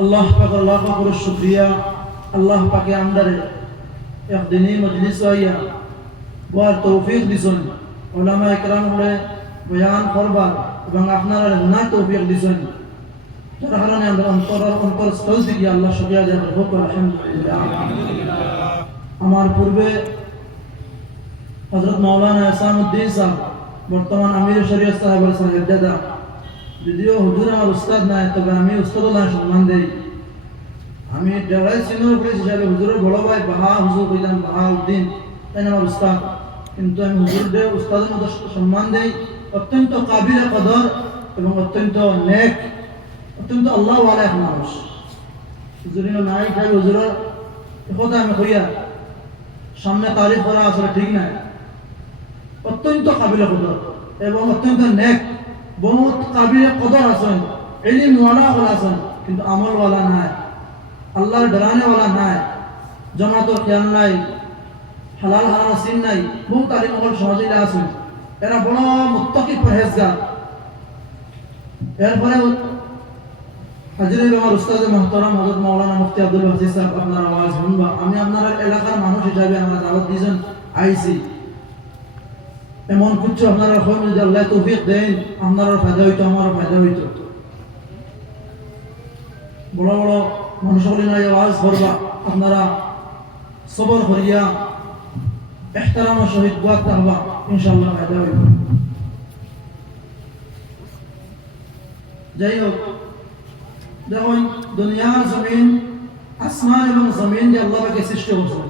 আল্লাহ পাক আল্লাহ পাকের শুকরিয়া। আল্লাহ পাকে আমদারে একদিনই মজলিস হইয়া বয়ার তৌফিক দিছেন। ওলামা একরাম হলে বয়ান করবার এবং আপনারা গুনার তৌফিক দিছেন। যার কারণে আমরা অন্তর অন্তর স্থল থেকে আল্লাহ শুকরিয়া দেয় হোক আলহামদুলিল্লাহ। আমার পূর্বে হজরত মৌলানা ইসলামউদ্দিন সাহেব, বর্তমান আমির শরীয়ত সাহেবের সাহেব দাদা যদিও হুজুর আমার উস্তাদ নাই, তবে আমি উস্তাদুল্লাহ সম্মান দেই। আমি ডেরাই সিনিয়র পুলিশ হিসাবে হুজুরের বড় ভাই বাহা হুজুর কইলাম বাহা উদ্দিন, তাই আমার উস্তাদ? কিন্তু আমি হুজুরদের, উস্তাদের মতো সম্মান দেই। অত্যন্ত কাবিল কদর এবং অত্যন্ত নেক, অত্যন্ত আল্লাহ ওয়ালা এক মানুষ। হুজুরিন নাই খাই হুজুরের কথা আমি কইয়া সামনে তারিফ করা আসলে ঠিক নাই। অত্যন্ত কাবিল কদর এবং অত্যন্ত নেক। বহুত কাবিল কদর আছেন এলিম ওয়ালা হল আছেন কিন্তু আমল ওয়ালা নাই আল্লাহর ডরানে ওয়ালা নাই জমাতর খেয়াল নাই, হালাল হারানো সিন নাই বহু তারিখ মহল সহজে আছেন এরা বড় মুত্তাকি পরহেজগার এরপরে হাজির আমার উস্তাদ মহতরম হজরত মাওলানা মুফতি আব্দুল হাসিস সাহেব, আপনার আওয়াজ শুনবা। আমি আপনার এলাকার মানুষ হিসাবে আমরা দাওয়াত দিয়েছেন আইসি এমন কিছু আপনারা হয় যদি আল্লাহ তৌফিক দেন, আপনারও ফায়দা হইতো, আমারও ফায়দা হইতো। বড় বড় মানুষ বলে না আওয়াজ করবা, আপনারা সবর করিয়া এহতারামের সহিত গুয়াত থাকবা ইনশাআল্লাহ ফায়দা হইব যাই হোক, দেখুন, দুনিয়ার জমিন, আসমান এবং জমিন যে আল্লাহকে সৃষ্টি করছেন।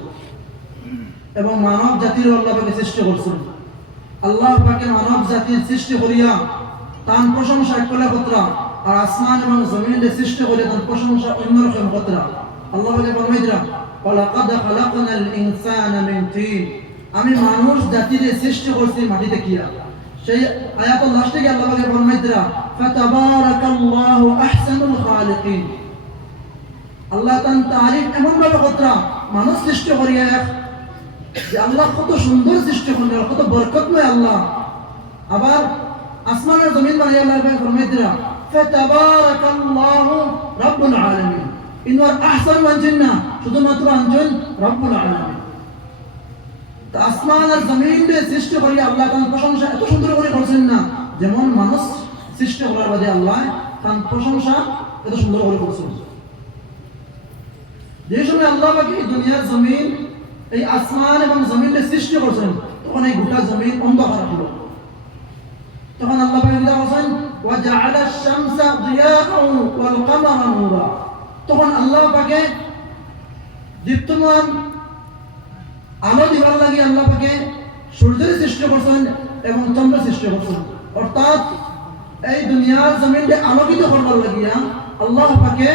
এবং মানব জাতির আল্লাহকে সৃষ্টি করছেন। আল্লাহ পাকে মানব জাতির সৃষ্টি করিয়া তান প্রশংসা একলা কতরা আর আসমান এবং জমিনের সৃষ্টি করে তান প্রশংসা অন্যরকম কতরা আল্লাহ পাকে ফরমাইতরা ওয়ালাকাদ খালাকনাল ইনসানা মিন তিন। আমি মানুষ জাতির সৃষ্টি করছি মাটিতে কিয়া। সেই আয়াত লাস্টে গিয়ে আল্লাহ পাকে ফরমাইতরা ফাতাবারাকাল্লাহু আহসানুল খালিকিন। আল্লাহ তান তারিফ এমন ভাবে কতরা মানুষ সৃষ্টি করিয়া যে আল্লাহ কত সুন্দর সৃষ্টি করলেন কত বরকতময় আল্লাহ। আবার আসমানের জমিন শুধুমাত্র তা আসমান আর জমিন দিয়ে সৃষ্টি করিয়া আল্লাহ প্রশংসা এত সুন্দর করে করছেন না, যেমন মানুষ সৃষ্টি করার বাদে আল্লাহ তার প্রশংসা এত সুন্দর করে করছেন। যে সময় আল্লাহ বাকি দুনিয়ার জমিন এই আসমান এবং জমিনকে সৃষ্টি করছেন, তখন এই গোটা জমিন অন্ধকার হল। তখন আল্লাহ পাক ওয়া জাআলা আশ-শামসা ওয়াল কামারা নূরা। তখন আল্লাহ পাকে দীপ্তমান আলো দিবার লাগি আল্লাহ পাকে সূর্যের সৃষ্টি করছেন এবং চন্দ্র সৃষ্টি করছেন। অর্থাৎ এই দুনিয়ার জমিনকে আলোকিত করবার লাগিয়া আল্লাহ পাকে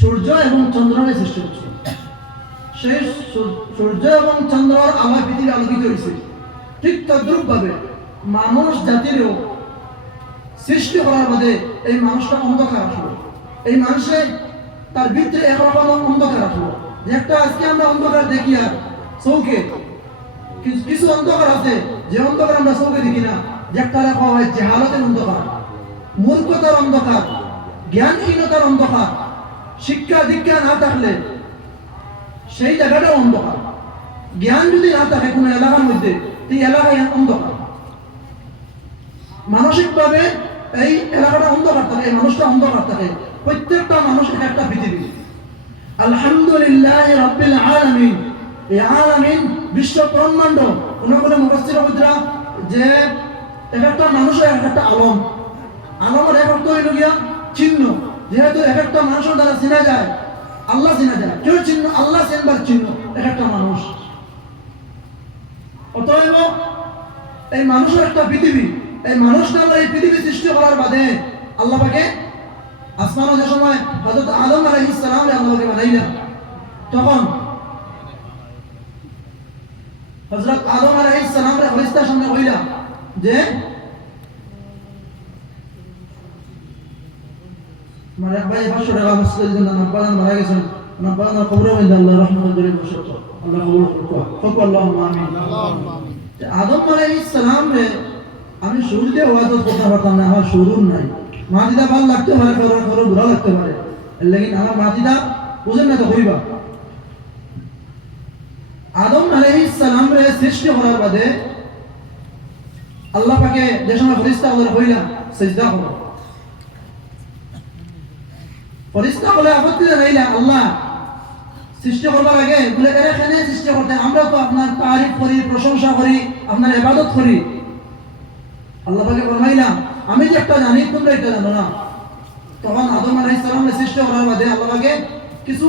সূর্য এবং চন্দ্রের সৃষ্টি করছেন। সেই সূর্য এবং চন্দ্রের আলোয় পৃথিবী আলোকিত হয়েছে ঠিক তদ্রুপ ভাবে মানুষ জাতিরও সৃষ্টি করার বাদে এই মানুষটা অন্ধকার আসলো। এই মানুষে তার ভিতরে একরকম অন্ধকার আসলো। যে একটা আজকে আমরা অন্ধকার দেখি আর চৌকে। কিছু- অন্ধকার আছে, যে অন্ধকার আমরা চৌকে দেখি না। যে একটা রাখা হয়, জেহালতের অন্ধকার, মূর্খতার অন্ধকার, জ্ঞানহীনতার অন্ধকার। শিক্ষা দীক্ষা না থাকলে সেই জায়গাটা অন্ধকার। জ্ঞান যদি না থাকে কোনো এলাকার মধ্যে, এই এলাকায় অন্ধকার। মানসিকভাবে এই এলাকাটা অন্ধকার থাকে, এই মানুষটা অন্ধকার থাকে। প্রত্যেকটা মানুষের একটা পৃথিবী। আলহামদুলিল্লাহ রব্বিল আলামিন। এই আলামিন বিশ্ব ব্রহ্মাণ্ড। কোন কোন মুফাসসির মুদ্রা যে এক একটা মানুষের এক একটা আলম। আলমের এক হইল গিয়া চিহ্ন। যেহেতু এক একটা মানুষের দ্বারা চেনা যায় আল্লাহ চেনা যায় কেউ চিহ্ন আল্লাহ চেনবার চিহ্ন এক একটা মানুষ। অতএব এই মানুষের একটা পৃথিবী, এই মানুষ নামের এই পৃথিবী সৃষ্টি করার বাদে আল্লাহ পাকে আসমানও যে সময় হযরত আদম আলাইহিস সালাম আল্লাহ পাকে বানাইলেন, তখন হযরত আদম আলাইহিস সালাম রে ফেরেশতার সামনে কইলা যে আদম রে, আমি ওয়াজ করতে পারতাম না, আমার শুরুর নাই। মা দিদা ভালো লাগতে পারে লাগতে পারে। আমার বুঝেন না তো হইবা। আদম আলাইহিস সালাম রে, সৃষ্টি করার বাদে আল্লাহ পাকে যে সময় সেজদা করো ফরিস্তা বলে আপত্তি জানাইলা আল্লাহ সৃষ্টি করবার আগে বলে এরা এখানে সৃষ্টি করতে আমরা তো আপনার তারিফ করি প্রশংসা করি আপনার ইবাদত করি আল্লাহ পাকে ফরমাইলাম আমি যে একটা জানি তোমরা এটা জানো না তখন আদম আলাইহিস সালামের সৃষ্টি করার বাদে আল্লাহ পাকে কিছু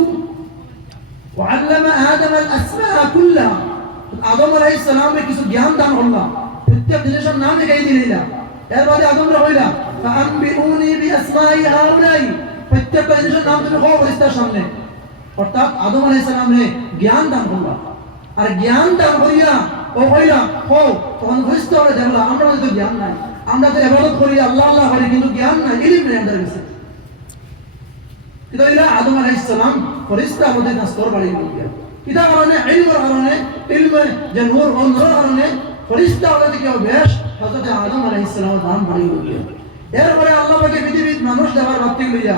وعلم آدم الأسماء كلها আদম আলাইহিস সালামে কিছু জ্ঞান দান করলাম প্রত্যেক জিনিসের নাম দেখাই দিলা এর বাদে আদম রা হইলা ফাআনবিউনি বিআসমাই হাউলাই প্রত্যেকটা জিনিসের নাম তুমি কও ফেরেশতার সামনে। অর্থাৎ আদম আলাইহিস সালামে জ্ঞান দান করলাম। আর জ্ঞান দান করিয়া, ও হইলা হো তখন ফেরেশতা হলে আমরা তো জ্ঞান নাই। আমরা তো ইবাদত করি, আল্লাহ আল্লাহ করি, কিন্তু জ্ঞান নাই, ইলম নাই আমাদের কাছে। কিন্তু ইলা আদম আলাইহিস সালাম ফেরেশতা আমাদের না স্তর বাড়িয়ে গিয়া কিতা কারণে, ইলমের কারণে, ইলমে যে নূর ও নূরের কারণে ফেরেশতা আমাদের থেকে বেশ হযরত আদম আলাইহিস সালামের দাম বাড়িয়ে গিয়া এরপরে আল্লাহ পাকে পৃথিবীর মানুষ দেখার ভাবতে লইয়া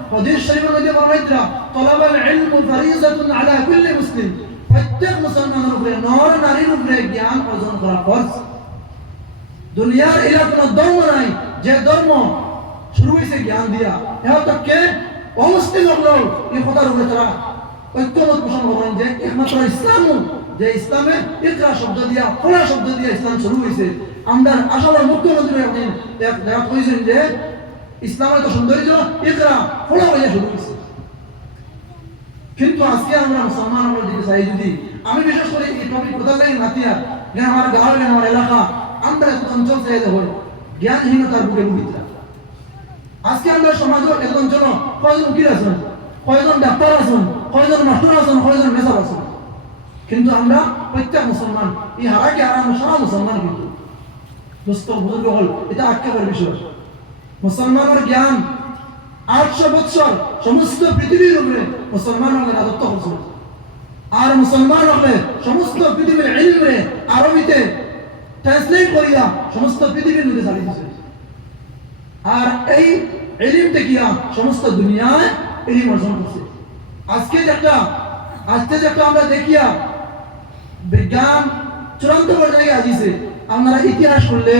হাদিস শরীফের মধ্যে বর্ণিতরা তলাবাল ইলমু ফরিজাতুন আলা কুল্লি মুসলিম। প্রত্যেক মুসলমানের উপরে নর নারীর উপরে জ্ঞান অর্জন করা ফরজ। দুনিয়ার এলা কোনো ধর্ম নাই, যে ধর্ম শুরু হয়েছে জ্ঞান দিয়া। এহতকে অমুসলিম হলো এই কথার উপরে তারা ঐক্যমত পোষণ করেন যে, একমাত্র ইসলাম যে ইসলামে ইকরা শব্দ দিয়া পড়া শব্দ দিয়া ইসলাম শুরু হয়েছে। আমরা আসামের মুখ্যমন্ত্রী একদিন দেখা কইছেন যে ইসলামের তো সৌন্দর্য ইকরা পড়া হইয়া শুরু হয়েছে কিন্তু আজকে আমরা মুসলমান আমরা দিকে চাই, যদি আমি বিশেষ করে এই টপিক কোথাও লাগে নাতিয়া জ্ঞান আমার গাঁও জ্ঞান আমার এলাকা, আমরা এত অঞ্চল চাই হল জ্ঞানহীনতার বুকে বুঝিতা আজকে আমরা সমাজের এক অঞ্চল কয়জন উকিল আছেন, কয়জন ডাক্তার আছেন, কয়জন মাস্টার আছেন, কয়জন মেসাব আছেন। কিন্তু আমরা প্রত্যেক মুসলমান, এই হারাকে হারা সারা মুসলমান কিন্তু। দোস্ত, বুজুর্গ হল এটা আক্ষেপের বিষয়। মুসলমানের জ্ঞান আটশো বৎসর সমস্ত পৃথিবীর উপরে মুসলমান হলে রাজত্ব করছিল। আর মুসলমান হলে সমস্ত পৃথিবীর আরবিতে ট্রান্সলেট করিয়া সমস্ত পৃথিবীর মধ্যে চালিয়ে আর এই ইলিম দেখিয়া সমস্ত দুনিয়ায় ইলিম অর্জন করছে। আজকে যে একটা আজকে যে একটা আমরা দেখিয়া বিজ্ঞান চূড়ান্ত পর্যায়ে আজিছে আপনারা ইতিহাস করলে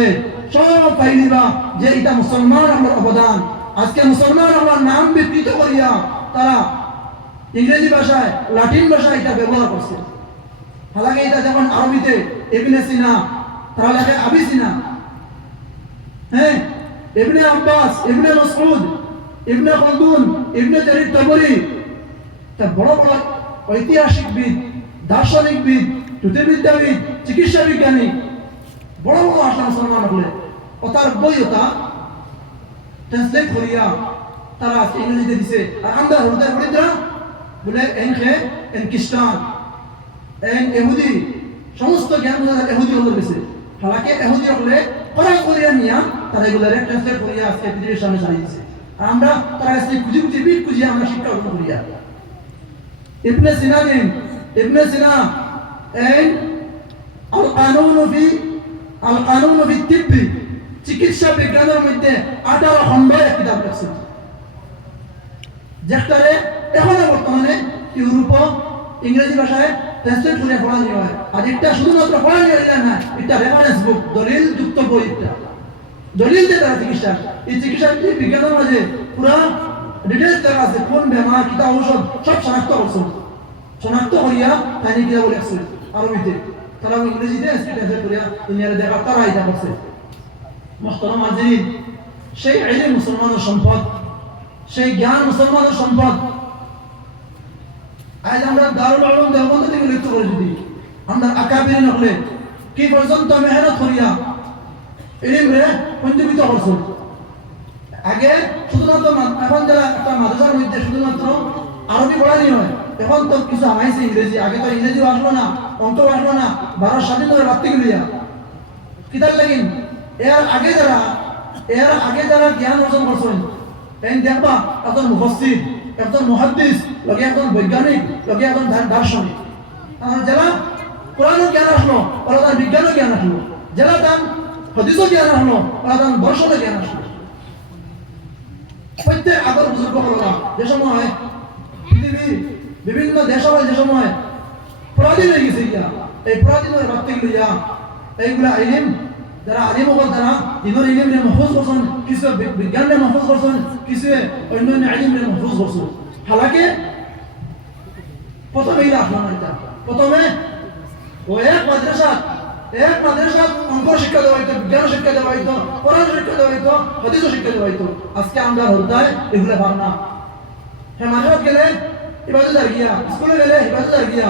সব পাইলিবা যে এটা মুসলমান আমার অবদান। আজকে মুসলমান আমার নাম বিকৃত করিয়া তারা ইংরেজি ভাষায়, লাটিন ভাষায় এটা ব্যবহার করছে। হালাকে এটা যেমন আরবিতে ইবনে সিনা তারা লেখে আবি সিনা। হ্যাঁ ইবনে আব্বাস ইবনে মাসউদ ইবনে খালদুন ইবনে জারির তাবরি। তা বড় বড় ঐতিহাসিকবিদ, দার্শনিকবিদ জ্যোতির্বিদ্যাবিদ চিকিৎসা বিজ্ঞানী বড় বড় আসলে মুসলমান হলে। ও তার বই ওটা ট্রান্সলেট করিয়া তারা ইংরেজিতে দিছে। আর আমরা হরদার হরিদ্রা বলে এন খে এন খ্রিস্টান এন এহুদি, সমস্ত জ্ঞান বোঝা এহুদি হলে গেছে হালাকে এহুদি হলে করা করিয়া নিয়া তারা এগুলারে ট্রান্সলেট করিয়া আজকে পৃথিবীর সামনে চালিয়ে দিছে। আর আমরা তারা আজকে খুঁজি খুঁজি বিট খুঁজিয়া আমরা শিক্ষা অর্জন করিয়া। ইবনে সিনা দিন, ইবনে সিনা, এন আল কানুন ফি আল কানুন ফি তিব্বি। চিকিৎসা বিজ্ঞানের মধ্যে আঠারো খণ্ড এক কিতাব লিখছেন যেটারে এখনও বর্তমানে ইউরোপ ইংরেজি ভাষায় ট্রান্সলেট করে পড়ানো হয়। আর এটা শুধুমাত্র পড়ানো হয় না এটা রেফারেন্স বুক দলিল যুক্ত বই এটা। দলিল দিয়ে তারা চিকিৎসা এই চিকিৎসা বিজ্ঞানের মাঝে পুরা ডিটেলস দেওয়া আছে, কোন বেমার, কিতা ঔষধ, সব শনাক্ত করছে। শনাক্ত করিয়া তাই কিতাব লেখছে। আরবিতে। তারা ইংরেজিতে ট্রান্সলেট করিয়া দুনিয়ারে দেখা তারা এটা করছে। মোহতরম আজিজ, সেই আইলে মুসলমানের সম্পদ, সেই জ্ঞান মুসলমানের সম্পদ। আজ আমরা দারুল আলম দেওবন্দ থেকে লিপ্ত করে যদি। আমরা আকাবির নকলে কি পর্যন্ত মেহনত করিয়া ইলিম রে পঞ্জীবিত করছ? আগে শুধুমাত্র এখন যারা একটা মাদ্রাসার মধ্যে শুধুমাত্র আরবি পড়ানি হয়, এখন তো কিছু আমাইছে ইংরেজি। আগে তো ইংরেজিও আসলো না অঙ্ক আসলো না ভারত স্বাধীন হয়ে রাখতে গেলিয়া। কিতার লাগিন? এর আগে যারা, এর আগে যারা জ্ঞান অর্জন করছেন এই দেখবা একজন মুফসির একজন মুহাদ্দিস, লগে একজন বৈজ্ঞানিক, লগে একজন দার্শনিক। আর যারা কোরআনও জ্ঞান আসলো ওরা তার বিজ্ঞানও জ্ঞান আসলো। যারা তার হদিসও জ্ঞান আসলো ওরা তার দর্শনও জ্ঞান আসলো। প্রত্যেক আগর বুজুর্গ হলো যে সময় পৃথিবীর বিভিন্ন দেশ হয় যে সময় পরাধীন হয়ে গেছে এই পরাধীনের রাখতে গেলে ইয়া এইগুলা আইলিম যারা আলিম হল তারা দিনের ইলিম রে মহফুজ করছেন কিছু বি- বিজ্ঞান রে মহফুজ করছেন কিছু অন্য অন্য আলিম রে মহফুজ করছেন হালাকে প্রথমে ইলা আসলো না এটা প্রথমে ও এক মাদ্রাসা এক মাদ্রাসা অঙ্ক শিক্ষা দেওয়া হইতো বিজ্ঞান শিক্ষা দেওয়া হইতো কোরআন শিক্ষা দেওয়া হইতো হাদিসও শিক্ষা দেওয়া হইতো আজকে আমরা হরতায় এগুলো পার না। হ্যাঁ মাঝে গেলে, ইবাদত আর গিয়া, স্কুলে গেলে ইবাদত আর গিয়া।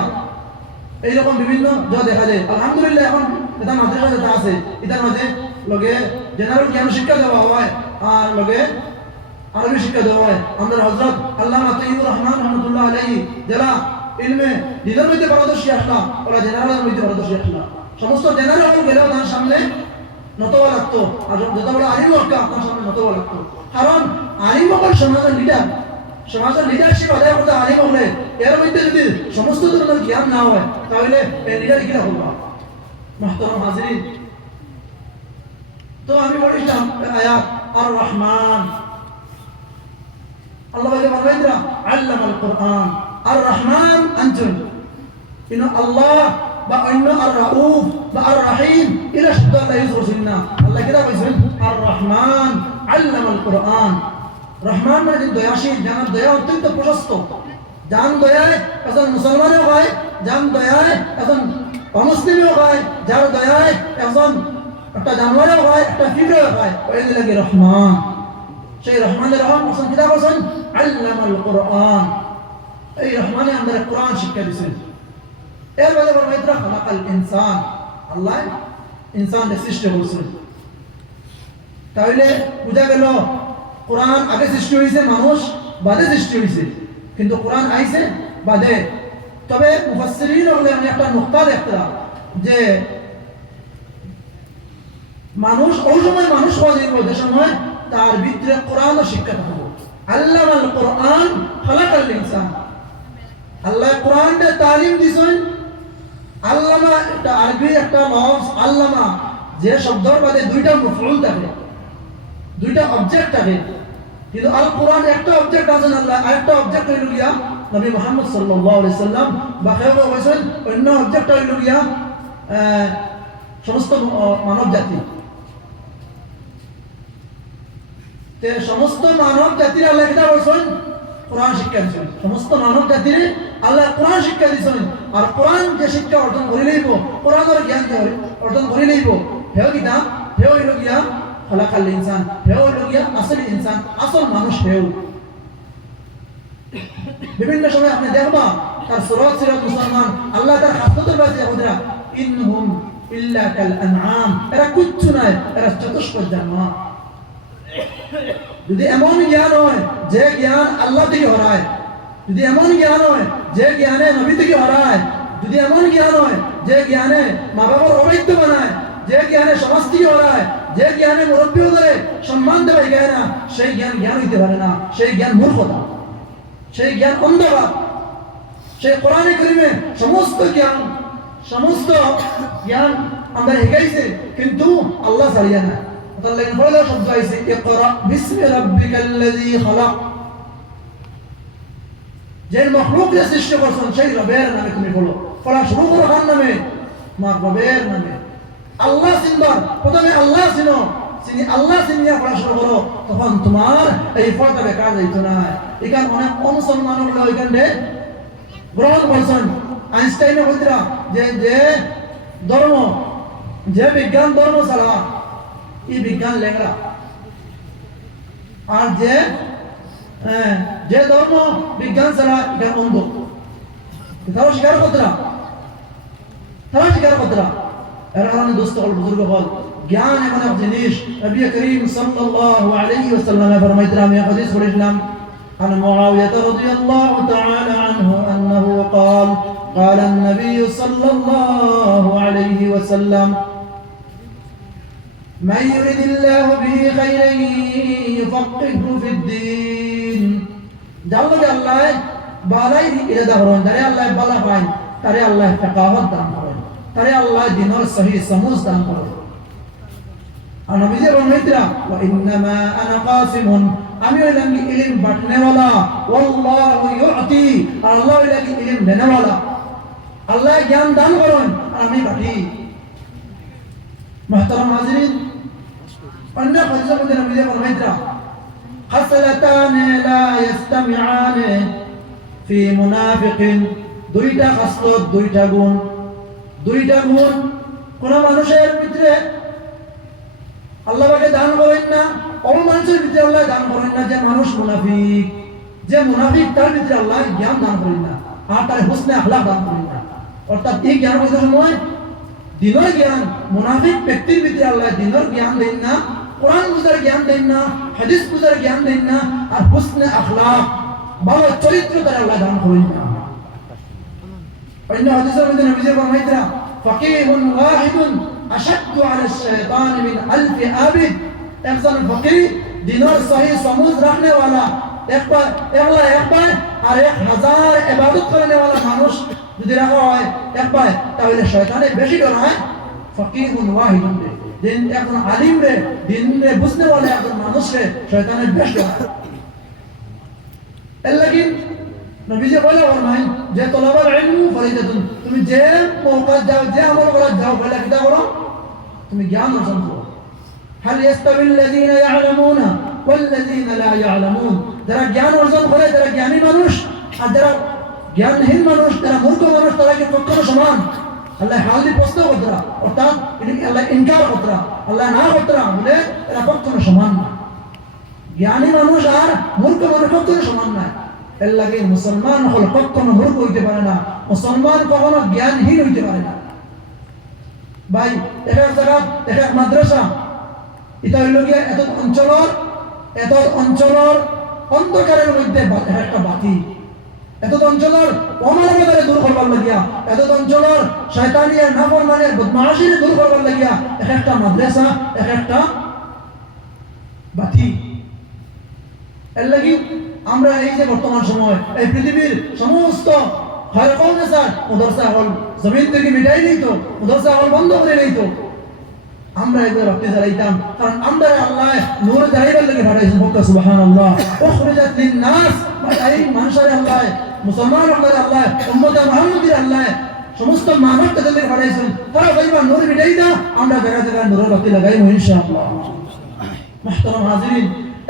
এইরকম বিভিন্ন যা দেখা যায়। আলহামদুলিল্লাহ, এখন এটা মাদ্রাসা যেটা আছে। এটার মাঝে লগে জেনারেল জ্ঞান শিক্ষা দেওয়া হয় আর লগে আরবি শিক্ষা দেওয়া হয়। আমাদের হজরত আল্লাহ মাতাইবুর রহমান রহমতুল্লাহ আলাইহি যারা ইলমে দিনের মধ্যে পারদর্শী আসলা ওরা জেনারেলের মধ্যে পারদর্শী আসলা সমস্ত জেনারেল গেলেও তার সামনে নতবা লাগতো আর যত বড় আলিম হকা আপনার সামনে নতবা লাগতো কারণ আলিম হকল সমাজের লিডার সমাজের লিডারশিপ আদায় করতে আলিম হলে এর মধ্যে যদি সমস্ত ধরনের জ্ঞান না হয়, তাহলে এই লিডার কিনা হলো মাহতরম রহমান আল্লাহ রহমান আনজন ইনো আল্লাহ মানে দয়া অত্যন্ত প্রশস্ত। যান দয়ায় একজন মুসলমানও হয় যান দয়ায় একজন অমুসলিমও হয় যার দয়ায় একজন একটা জানোয়ারও হয় একটা ফিরেও হয় ওই লাগে রহমান। সেই রহমানের রহমান করছেন কিতা করছেন আল্লামাল কোরআন। এই রহমানে আমাদের কোরআন শিক্ষা দিয়েছেন এর বাদে বলব, ইদরা খালাকাল ইনসান। আল্লাহ ইনসানকে সৃষ্টি করছেন তাহলে বুঝা গেল, কোরআন আগে সৃষ্টি হয়েছে মানুষ বাদে সৃষ্টি হয়েছে কিন্তু কোরআন আইছে, বাদে তবে আমি একটা নুক্তা দেখতাম যে মানুষ, ওই সময় মানুষ হওয়া যাইব যে সময় তার ভিতরে কোরআন ও শিক্ষা থাকব আল্লাহ আল কোরআন খালাকাল ইনসান। আল্লাহ কোরআনটা তালিম দিছেন। আল্লামা একটা আরবি, একটা আল্লামা যে শব্দর বাদে দুইটা মফউল থাকে, দুইটা অবজেক্ট থাকে। কিন্তু আল কোরআন একটা অবজেক্ট আছে আল্লাহ আরেকটা অবজেক্ট হইল গিয়া নবী মুহাম্মদ সাল্লাম বা কেউ বলেছেন অন্য অবজেক্ট হইল সমস্ত মানব জাতি। সমস্ত মানব জাতির আল্লাহ কিতা বলছেন কোরআন শিক্ষা দিচ্ছেন সমস্ত মানব জাতির আল্লাহ কোরআন শিক্ষা দিচ্ছেন আর কোরআন যে শিক্ষা অর্জন করে লইব, কোরআনের জ্ঞান অর্জন করে লইব হেও কিতা হেও হইল গিয়া খলাকাল ইনসান হেও হইল গিয়া আসল ইনসান, আসল মানুষ হেও বিভিন্ন সময় আপনি দেখবা, তার সুরত সিরত মুসলমান, আল্লাহ তার হাসপাতাল ইনহুম ইল্লা কাল আনআম। এরা কিচ্ছু এরা জানোয়ার যদি এমন জ্ঞান হয়, যে জ্ঞান আল্লাহ থেকে হরায়। যদি এমন জ্ঞান হয়, যে জ্ঞানে নবী থেকে হরায়। যদি এমন জ্ঞান হয়, যে জ্ঞানে মা বাবার অবৈধ বানায়। যে জ্ঞানে সমাজ থেকে হরায়। যে জ্ঞানে মুরব্বী ধরে সম্মান দেবে না, সেই জ্ঞান জ্ঞান হইতে পারে না। সেই জ্ঞান মূর্খতা। সেই জ্ঞান অন্ধকার, সেই কোরআনে করিমে সমস্ত জ্ঞান সমস্ত জ্ঞান আমরা শিখাইছে কিন্তু আল্লাহ ছাড়িয়া না তার লাগে পড়লে শব্দ আইছে, ইকরা করছেন, সেই রবের নামে তুমি বলো। পড়া শুরু কার নামে? তোমার রবের নামে। আল্লাহ চিনবার। প্রথমে আল্লাহ চিনো। চিনি আল্লাহ চিনিয়া পড়াশোনা করো, তখন তোমার এই ফলটা বেকার যাইতো না। এখানে অনেক অমুসলমান হলো ওইখানে গ্রহণ করছেন। আইনস্টাইনে বলতরা যে যে ধর্ম, যে বিজ্ঞান ধর্ম ছাড়া এই বিজ্ঞান লেখা। আর যে যে ধর্ম বিজ্ঞান ছাড়া জ্ঞান অন্ধ তাও স্বীকার করতরা তারা স্বীকার করতরা এর কারণে দোস্ত হল বুজুর্গ হল জ্ঞান এমন এক জিনিস নবী করিম সাল্লাল্লাহু আলাইহি ওয়াসাল্লামে ফরমাইতরা আমি হাদিস পড়েছিলাম عن معاوية رضي الله تعالى عنه أنه قال قال النبي صلى الله عليه وسلم من يرد الله به خيرا يفقهه في الدين جل الله বালাই এটা দাহরণ তারে আল্লাহ বালা পায় তারে আল্লাহ ফেকাহত দান করেন তারে আল্লাহ দিনর সহি সমুজ দান করেন আর নবীজি বলমিত্রা ওয়া ইন্নামা আনা কাসিমুন আমি হইলাম কি ইলম বাটনেওয়ালা ওয়াল্লাহু ইউতি আর আল্লাহ হইলাম কি ইলম দেনেওয়ালা আল্লাহ জ্ঞান দান করেন আর আমি বাটি محترم حاضرین অন্য ফজিলত মধ্যে নবীজি ফরমাইতরা خصلتان لا يستمعان في منافق দুইটা খাসলত দুইটা গুণ দুইটা গুণ কোন মানুষের ভিতরে আল্লাহ পাকে দান করেন না অন্য মানুষের ভিতরে আল্লাহ দান করেন না, যে মানুষ মুনাফিক, যে মুনাফিক তার ভিতরে আল্লাহ জ্ঞান দান করেন না, আর তার হুসনে আখলাক দান করেন না। অর্থাৎ এই জ্ঞান করার সময় দিনের জ্ঞান, মুনাফিক ব্যক্তির ভিতরে আল্লাহ দিনের জ্ঞান দেন না, কোরআন বুঝার জ্ঞান দেন না, হাদিস বুঝার জ্ঞান দেন না, আর হুসনে আখলাক ভালো চরিত্র তার আল্লাহ দান করেন না। অন্য হাদিসের মধ্যে নবীজি ফরমাইতরা ফাকিহুন ওয়াহিদুন আশাদ্দু আলা শাইতান মিন আলফ আবিদ একজন ফকির দিনর সহি সমুজ রাখনে ওয়ালা একবার একলা একবার আর এক হাজার ইবাদত করনে ওয়ালা মানুষ যদি রাখা হয় একবার তাহলে শয়তানে বেশি ডর হয় ফকিরুন ওয়াহিদুন দিন এখন আলিম রে দিন রে বুঝতে ওয়ালা একজন মানুষ রে বেশি ডর এর নবীজি বলে ফরমাইন যে তলাবার ইলমু ফরিদাতুন তুমি যে মৌকা যাও যে আমল করা যাও বলে কিতা করো তুমি জ্ঞান অর্জন করো هل يستوي الذين يعلمون والذين لا يعلمون যারা জ্ঞান অর্জন করে যারা জ্ঞানী মানুষ আর যারা জ্ঞানহীন মানুষ যারা মূর্খ মানুষ তারা কি কখনো সমান আল্লাহ হালদি প্রশ্ন করতরা অর্থাৎ এটি আল্লাহ ইনকার করতরা আল্লাহ না করতরা বলে এরা কখনো সমান না জ্ঞানী মানুষ আর মূর্খ মানুষ কখনো সমান না এর লাগে মুসলমান হল কখনো হইতে পারে না। মুসলমান কখনো জ্ঞানহীন হইতে পারে না। ভাই, এটা জায়গা এটা মাদ্রাসা। এটা হইল গিয়ে এত অঞ্চলের এত অঞ্চলের অন্ধকারের মধ্যে একটা বাতি। এত অঞ্চলের অমানবতারে দূর করবার লাগিয়া, এত অঞ্চলের শয়তানিয়ার নাফরমানের বদমাশির দূর করবার লাগিয়া এক একটা মাদ্রাসা এক একটা বাতি। এর লাগি আমরা এই যে বর্তমান সময় এই পৃথিবীর সমস্ত হয় কম না স্যার মদরসা হল জমিন থেকে মিটাই নেই তো মদরসা হল বন্ধ করে নেই তো আমরা এগুলো রাখতে চাইতাম কারণ আমরা আল্লাহ নূর দাঁড়িয়ে লেগে পাঠাইছেন বক্তা সুবহান আল্লাহ ও খুরিজাত লিন নাস এই মানুষের আল্লাহ মুসলমান আল্লাহ আল্লাহ উম্মত মুহাম্মদের আল্লাহ সমস্ত মানব তাদের পাঠাইছেন তারা ভাইবা নূর মিটাই না আমরা জায়গা জায়গায় নূর বাতি লাগাই ইনশাআল্লাহ محترم حاضرین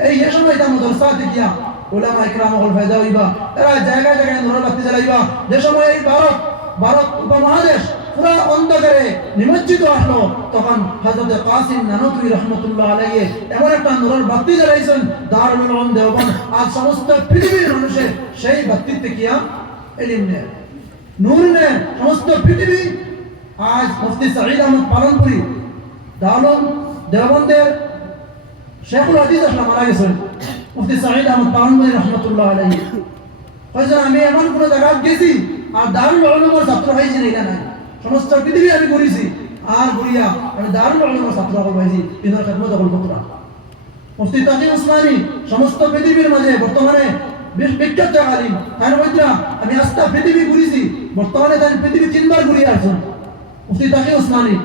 এই যে সময় এটা মদরসা দেখিয়া ওলামা ইকরাম হল ফায়দা হইবা তারা জায়গা জায়গায় নূর বাতি জ্বালাইবা। যে সময় এই ভারত ভারত উপমহাদেশ পুরা অন্ধকারে নিমজ্জিত আসলো, তখন হযরত কাসিম নানতুই রহমতুল্লাহ আলাইহি এমন একটা নূরের বাতি জ্বালাইছেন, দারুল উলুম দেওবন্দ। আজ সমস্ত পৃথিবীর মানুষে সেই বাতি দেখিয়া ইলম নেয় নূর নেয় সমস্ত পৃথিবী। আজ মুফতি সাঈদ আহমদ পালনপুরি, দারুল দেওবন্দের শেখুল হাদিস আসলে মারা গেছেন। মুফতি সাঈদ আহমদ পাওয়ানবী রহমতুল্লাহ আলাইহি। হয়েছে আমি এমন কোনো জায়গায় গেছি, আর দারুল উলুমের ছাত্র হয়েছি না এটা সমস্ত পৃথিবী আমি ঘুরেছি, আর ঘুরিয়া আমি দারুল উলুমের ছাত্র হল হয়েছি দিনের খেদমত হল পুত্রা মুফতি তাকি উসমানী, সমস্ত পৃথিবীর মাঝে বর্তমানে বেশ বিখ্যাত আলিম। তাই বৈদ্রা আমি আস্তা পৃথিবী ঘুরেছি, বর্তমানে তাই পৃথিবী তিনবার ঘুরিয়ে আসছেন। মুফতি তাকি উসমানী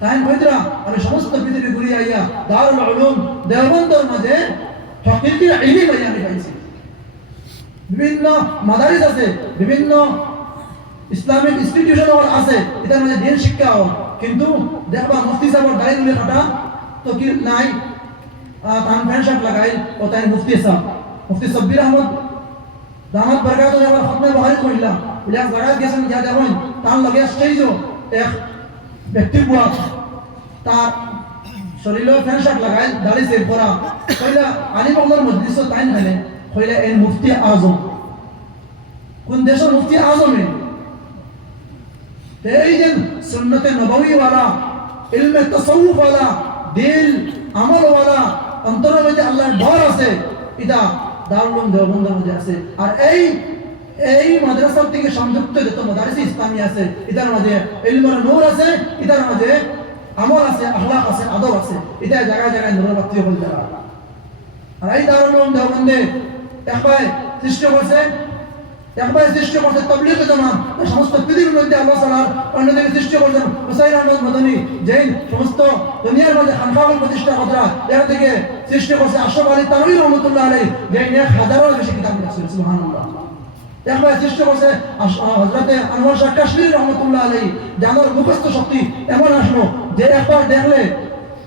তাই বৈদ্রা আমি সমস্ত পৃথিবী ঘুরিয়ে আইয়া দারুল উলুম দেওবন্দের মাঝে হকিকি ইলম আমি পাইছি। বিভিন্ন মাদারিস আছে, বিভিন্ন ইসলামিক ইনস্টিটিউশন আছে, এটার মধ্যে দিন শিক্ষা হোক কিন্তু দেখবা মুফতি সাহেব দাঁড়িয়ে তুলে খাটা তো কি নাই? তান প্যান্ট শার্ট লাগাই ও তাই মুফতি সাহেব? মুফতি সব্বির আহমদ, দামাত বরকাত আমার খতমে বহারি বলে এক জায়গায় গেছেন, যা দেখুন তার লগে স্টেজ এক ব্যক্তি বুয়া তার শরীরে ফেরশাক লাগাই, দাড়ি সের পরা কইলা আলী বাংলার মজলিস তাই মানে কইলা এই মুফতি আজম। কোন দেশের মুফতি আজমে এই যে সুন্নতে নবী ওয়ালা ইলমে তাসাউফ ওয়ালা দিল আমল ওয়ালা অন্তরের মধ্যে আল্লাহর ডর আছে এটা দারুল দেওবন্দের মধ্যে আছে। আর এই এই মাদ্রাসার থেকে সংযুক্ত যত মাদারিস ইসলামী আছে এটার মাঝে ইলমের নূর আছে এটার মাঝে আমল আছে আখলাক আছে, আদব আছে এটা জায়গায় জায়গায় নূরের বাতি বলতে আর এই দারুল দেওবন্দে একবার সৃষ্টি করছে একবার সৃষ্টি করছে তবলিগ জামান সমস্ত পৃথিবীর মধ্যে আল্লাহ সালার অন্যদিকে সৃষ্টি করছেন হুসাইন আহমদ মদনী জৈন সমস্ত দুনিয়ার মধ্যে খানকাগুল প্রতিষ্ঠা কথা এর থেকে সৃষ্টি করছে আশরফ আলী তানভী রহমতুল্লাহ আলী জৈন এক হাজারের বেশি কিতাব লিখছেন সুবহানাল্লাহ। একবার সৃষ্টি করছে হজরতে আনোয়ার শাহ কাশ্মীর রহমতুল্লাহ মুখস্থ শক্তি এমন আসলো যে একবার দেখলে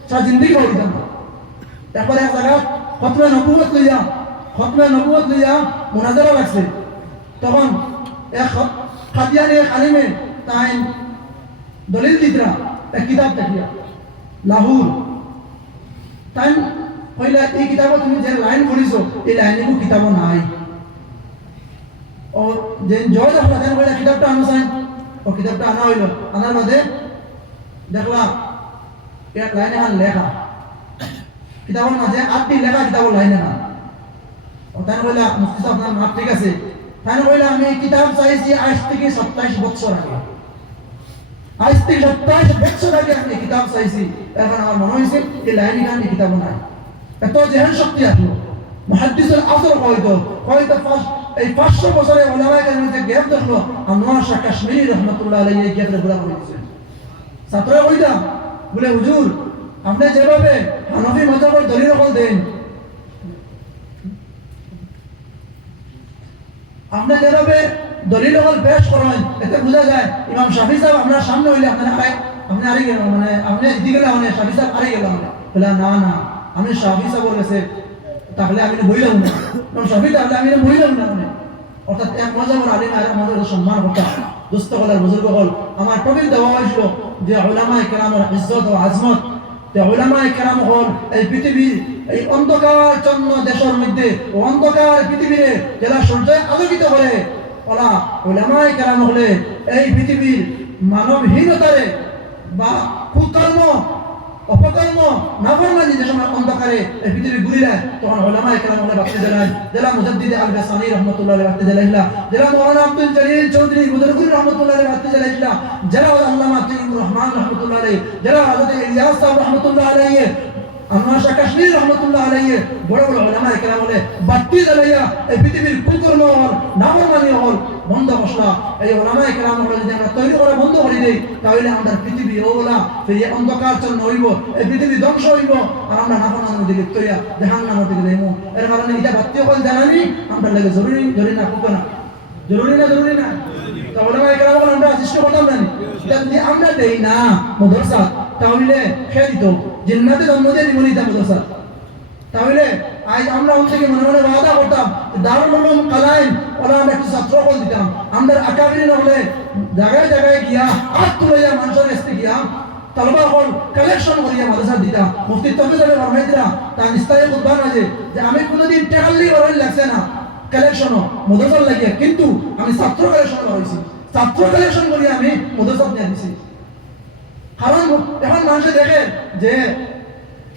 সারা জিন্দিগি হয়ে যেত একবার এক জায়গা খতমে নবুয়ত লইয়া, খতমে নবুয়ত লইয়া মোনাজারা লাগছে তখন এক খাদিয়ানি এক আলিমে তাই দলিল দিতরা, এক কিতাব দেখিয়া, লাহুর। তাই কইলা, এই কিতাব তুমি যে লাইন পড়িছো এই লাইনে কিতাব নাই। ও যে জয় দেখলা তাই কইলা কিতাবটা আনো চাই ও কিতাবটা আনা হইল। আনার মধ্যে দেখলা, এক লাইনে খান লেখা। কিতাবের মাঝে আটটি লেখা কিতাবের লাইনে খান ও তাই কইলা মুফতি সাহেব আপনার মাপ ঠিক আছে। তাই কইলা আমি কিতাব চাইছি আজ থেকে সত্তাইশ বছর আগে। আজ থেকে সত্তাইশ বছর আগে আমি কিতাব চাইছি। এখন আমার মনে হয়েছে এই লাইনে খান কিতাব নাই। এত জেহেন শক্তি আসলো। মহাদ্দিসের আসর হয়তো হয়তো এই পাঁচশো বছরে ওলামায় দেখল আনোয়ার শাহ কাশ্মীরি রহমতুল্লাহ এই করে বলে, হুজুর, আপনি যেভাবে হানফি মজাবের দলিল হল দেন, আপনি যেভাবে দলিল হল পেশ করেন, এতে বোঝা যায় ইমাম শাফি সাহেব আপনার সামনে হইলে আপনারা আরে, আপনি আরে গেল মানে আপনি এদিকে গেলে মানে শাফি সাহেব আরে বলে, না না, আমি শাফি সাহেবের কাছে তাহলে আমি বইলাম না। শাফি তাহলে আমি বইলাম না মানে অর্থাৎ এক মজাবের আলিম আর আমাদের সম্মান দুস্থ হলার বুজুর্গ হল। আমার টপিক দেওয়া হয়েছিল যে ওলামায়ে কেরামের ইজ্জত ও আজমত। ওলামায়ে কেরাম হল এই পৃথিবীর এই অন্ধকারচন্ন দেশের মধ্যে অন্ধকার পৃথিবীরে যারা সূর্য আলোকিত করে। ওলা ওলামায়ে কেরাম হলে এই পৃথিবীর মানবহীনতারে বা কুকর্ম অপকর্ম না নাফরমানি যে সময় অন্ধকারে এই পৃথিবী ঘুরিলে তখন ওলামায়ে কেরাম হলে বাক্তি দিলেন জেলা মুজাদ্দিদ আল গাসানি রহমতুল্লাহ আলাইহি বাক্তি দিলাইলা জেলা মাওলানা আব্দুল জলিল চৌধুরী মুদরকুল রহমতুল্লাহ আলাইহি বাক্তি জেলা আল্লামা তৈয়ব রহমান রহমতুল্লাহ আলাইহি। জেলা হযরত ইলিয়াস সাহেব রহমতুল্লাহ আলাইহি। আনোয়ার শাহ কাশ্মীর রহমতুল্লাহ আলাইহি। বড় বড় এই পৃথিবীর কুকর্ম হল হল বন্ধ মশলা। এই ওলামায়ে কেরাম যদি আমরা তৈরি করে বন্ধ করে দেই, তাহলে আমাদের পৃথিবী ওলা, সেই অন্ধকার জন্য হইব, এই পৃথিবী ধ্বংস হইব। আর আমরা নাফরমানের দিকে তৈয়া জাহান নামের দিকে যাইব এর কারণে এটা বাত্তি হল জানানি আমরা লাগে জরুরি জরুরি না কুকো না। জরুরি না জরুরি না। তা ওলামায়ে কেরাম আমরা সৃষ্টি করতাম না এটা যদি আমরা দেই না মাদ্রাসা তাহলে খেয়ে দিত। জিন্নাতে জন্ম দিয়ে দিব নিতাম মাদ্রাসা তাহলে আজ আমরা ওন থেকে মনে মনে ওয়াদা করতাম দারুল উলুম কালাইম ওরা আমরা একটু ছাত্র কল দিতাম। আমাদের আকাবির হলে জায়গায় জায়গায় গিয়া হাত তুলে যা মানুষের কাছে গিয়া হল কালেকশন করিয়া মাদ্রাসা মুফতি তবে যাবে ফরমাই দিলাম, তার নিস্তায় খুতবার মাঝে যে আমি কোনোদিন টাকালি ওরাই লাগছে না কালেকশন মাদ্রাসার লাগিয়া। কিন্তু আমি ছাত্র কালেকশন করেছি ছাত্র কালেকশন করি আমি মাদ্রাসা নিয়ে দিছি। কারণ এখন মানুষে দেখে যে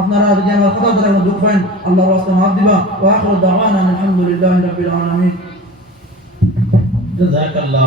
আপনারা যদি আমার কথা দ্বারা দুঃখ পান আল্লাহর রাস্তায় মাফ দিবা। ওয়া আখিরু দাওয়ানা আলহামদুলিল্লাহি রাব্বিল আলামিন। জাযাকাল্লাহ